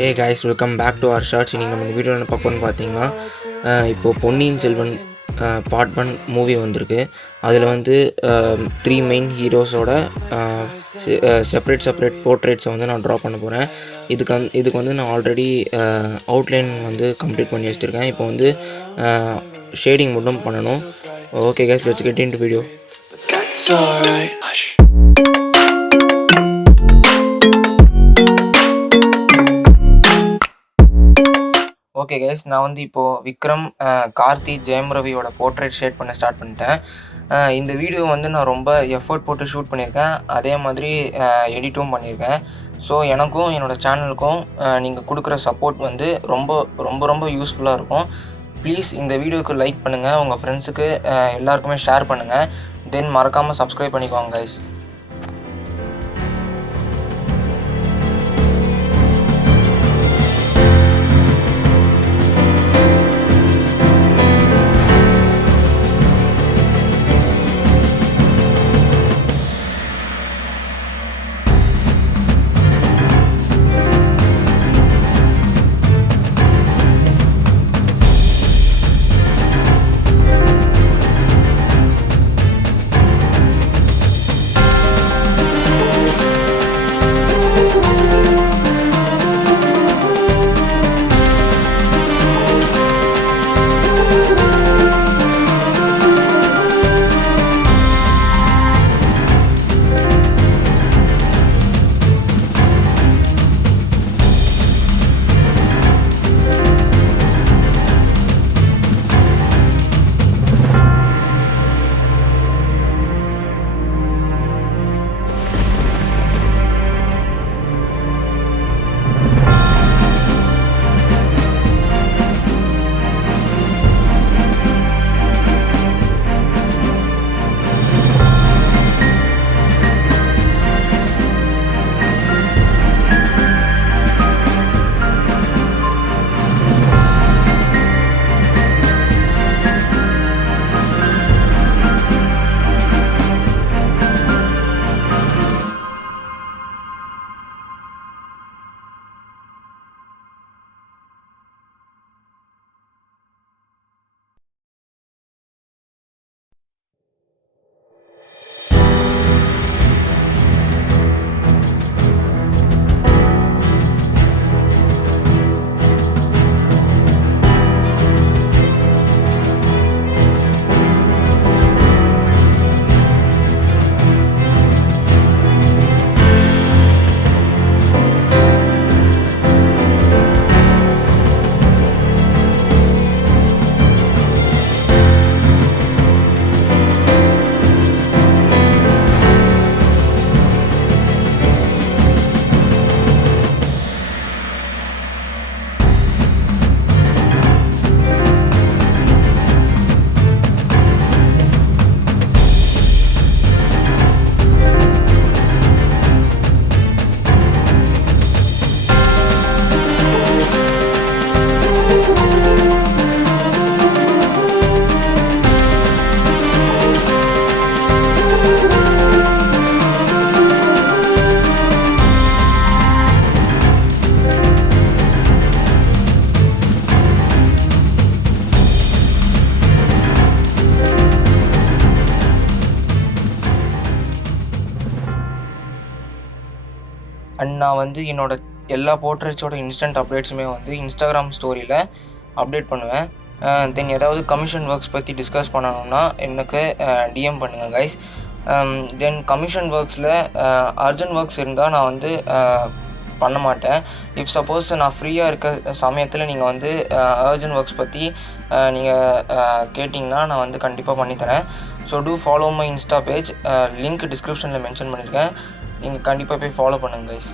Hey guys, welcome back to our shorts. இன்னைக்கு நம்ம இந்த வீடியோவில் என்ன பார்ப்போம்னு பார்த்தீங்கன்னா இப்போது பொன்னியின் செல்வன் பார்ட் 1 மூவி வந்திருக்கு. அதில் வந்து 3 மெயின் ஹீரோஸோட செப்பரேட் போர்ட்ரேட்ஸை வந்து நான் ட்ரா பண்ண போகிறேன். இதுக்கு வந்து நான் ஆல்ரெடி அவுட்லைன் வந்து கம்ப்ளீட் பண்ணி வச்சுருக்கேன். இப்போ வந்து ஷேடிங் மட்டும் பண்ணணும். Okay guys, let's get into video. Okay guys, நான் வந்து இப்போது விக்ரம், கார்த்தி, ஜெயம் ரவியோட போர்ட்ரேட் ஷேட் பண்ண ஸ்டார்ட் பண்ணிட்டேன். இந்த வீடியோ வந்து நான் ரொம்ப எஃபர்ட் போட்டு ஷூட் பண்ணியிருக்கேன், அதே மாதிரி எடிட்டும் பண்ணியிருக்கேன். ஸோ எனக்கும் என்னோடய சேனலுக்கும் நீங்கள் கொடுக்குற சப்போர்ட் வந்து ரொம்ப ரொம்ப ரொம்ப யூஸ்ஃபுல்லாக இருக்கும். ப்ளீஸ் இந்த வீடியோவுக்கு லைக் பண்ணுங்கள், உங்கள் ஃப்ரெண்ட்ஸுக்கு எல்லாருக்குமே ஷேர் பண்ணுங்கள். தென் மறக்காமல் சப்ஸ்கிரைப் பண்ணிக்கோங்க கைஸ். அண்ட் நான் வந்து என்னோடய எல்லா போர்ட்ரேட்ஸோட இன்ஸ்டன்ட் அப்டேட்ஸுமே வந்து இன்ஸ்டாகிராம் ஸ்டோரியில் அப்டேட் பண்ணுவேன். தென் ஏதாவது கமிஷன் ஒர்க்ஸ் பற்றி டிஸ்கஸ் பண்ணணுன்னா எனக்கு டிஎம் பண்ணுங்கள் கைஸ். தென் கமிஷன் ஒர்க்ஸில் அர்ஜென்ட் ஒர்க்ஸ் இருந்தால் நான் வந்து பண்ண மாட்டேன். இஃப் சப்போஸ் நான் ஃப்ரீயாக இருக்க சமயத்தில் நீங்கள் வந்து அர்ஜென்ட் ஒர்க்ஸ் பற்றி நீங்கள் கேட்டிங்கன்னா நான் வந்து கண்டிப்பாக பண்ணித்தரேன். So do follow my insta page, link டிஸ்கிரிப்ஷனில் மென்ஷன் பண்ணியிருக்கேன். நீங்கள் கண்டிப்பாக போய் ஃபாலோ பண்ணுங்கள் கைஸ்.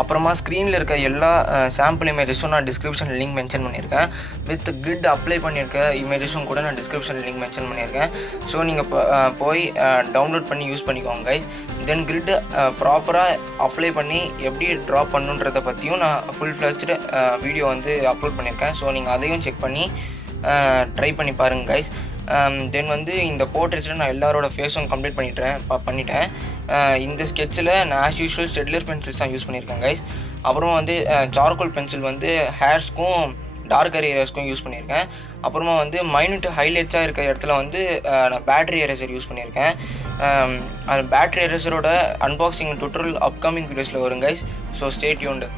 அப்புறமா ஸ்க்ரீனில் இருக்க எல்லா சாம்பிள் இமேஜஸும் நான் டிஸ்கிரிப்ஷனில் லிங்க் மென்ஷன் பண்ணியிருக்கேன். வித் கிரிட் அப்ளை பண்ணியிருக்க இமேஜஸும் கூட நான் டிஸ்கிரிப்ஷனில் லிங்க் மென்ஷன் பண்ணியிருக்கேன். ஸோ நீங்கள் போய் டவுன்லோட் பண்ணி யூஸ் பண்ணிக்கோங்க கைஸ். தென் கிரிட் ப்ராப்பராக அப்ளை பண்ணி எப்படி ட்ரா பண்ணுன்றதை பற்றியும் நான் ஃபுல் ஃப்ளெஜ்டு வீடியோ வந்து அப்லோட் பண்ணியிருக்கேன். ஸோ நீங்கள் அதையும் செக் பண்ணி ட்ரை பண்ணி பாருங்கள் கைஸ். தென் வந்து இந்த போர்ட்ரேட்ஸில் நான் எல்லாரோட ஃபேஸும் கம்ப்ளீட் பண்ணிட்டேன். இந்த ஸ்கெட்சில் நான் ஆஸ் யூஷுவல் ஸ்டெட்லர் பென்சில்ஸ் தான் யூஸ் பண்ணியிருக்கேன் கைஸ். அப்புறமா வந்து சார்கோல் பென்சில் வந்து ஹேர்ஸ்க்கும் டார்க் ஏரியாஸ்க்கும் யூஸ் பண்ணியிருக்கேன். அப்புறமா வந்து மைனூட் ஹைலைட்ஸாக இருக்க இடத்துல வந்து நான் பேட்ரி எரேசர் யூஸ் பண்ணியிருக்கேன். அந்த பேட்ரி எரேசரோட அன்பாக்சிங் டுட்டோரியல் அப்கமிங் வீடியோஸில் வரும் guys. So stay tuned.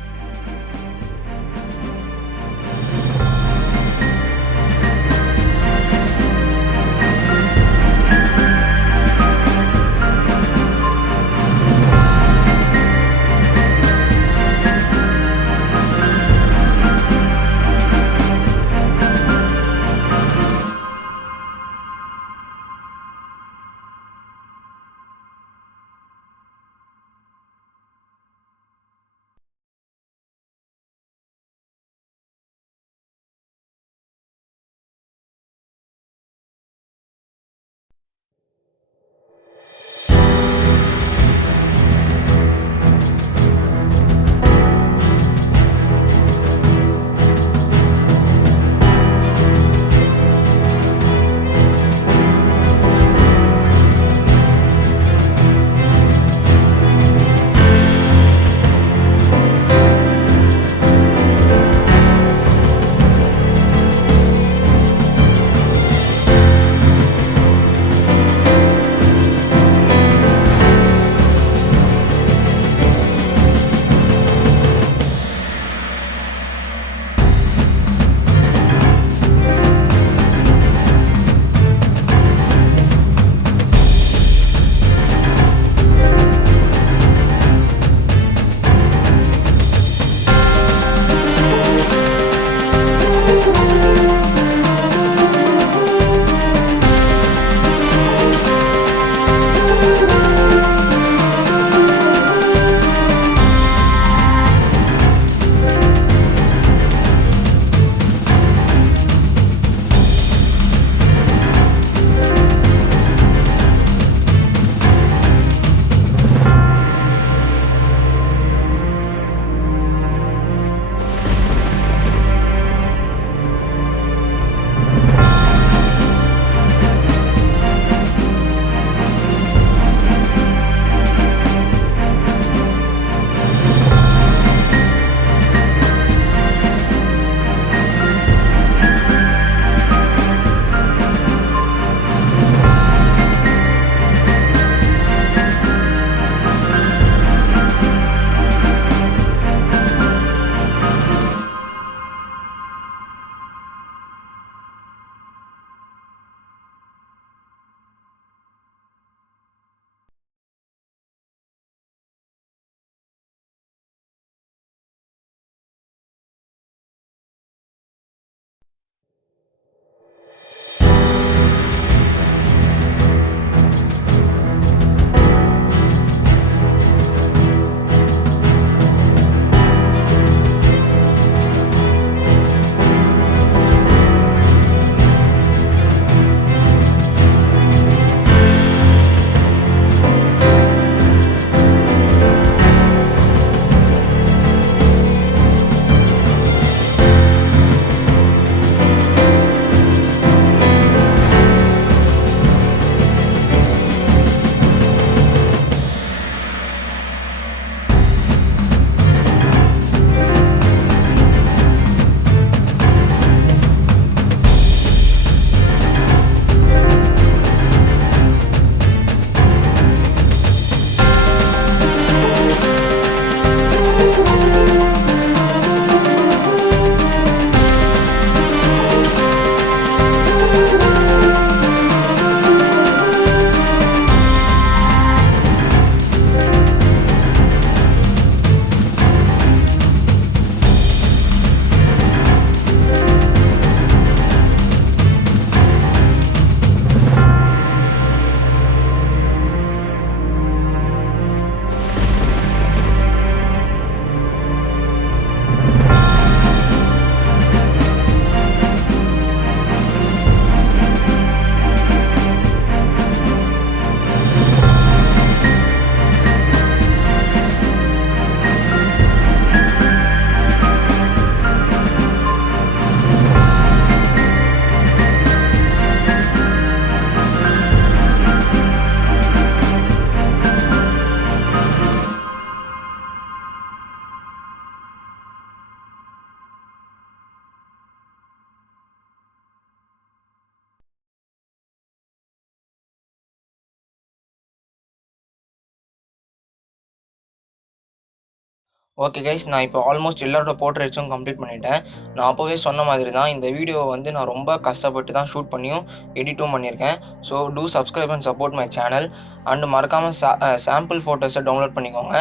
Okay guys, நான் இப்போ ஆல்மோஸ்ட் எல்லாரோட போர்ட்ரேட்ஸும் கம்ப்ளீட் பண்ணிட்டேன். நான் அப்போவே சொன்ன மாதிரி தான் இந்த வீடியோவை வந்து நான் ரொம்ப கஷ்டப்பட்டு தான் ஷூட் பண்ணியும் எடிட்டும் பண்ணியிருக்கேன். So two subscribe and support my channel. And மறக்காமல் சாம்பிள் ஃபோட்டோஸை டவுன்லோட் பண்ணிக்கோங்க.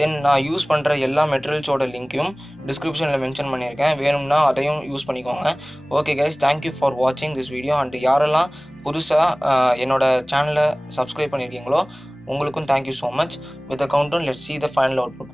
தென் நான் யூஸ் பண்ணுற எல்லா மெட்டீரியல்ஸோட லிங்க்கையும் டிஸ்கிரிப்ஷனில் மென்ஷன் பண்ணியிருக்கேன். வேணும்னா அதையும் யூஸ் பண்ணிக்கோங்க. ஓகே கைஸ், தேங்க்யூ ஃபார் வாட்சிங் திஸ் வீடியோ. அண்டு யாரெல்லாம் புதுசாக என்னோடய சேனலை சப்ஸ்கிரைப் பண்ணியிருக்கீங்களோ உங்களுக்கும் thank you so much. With the countdown, let's see the final output.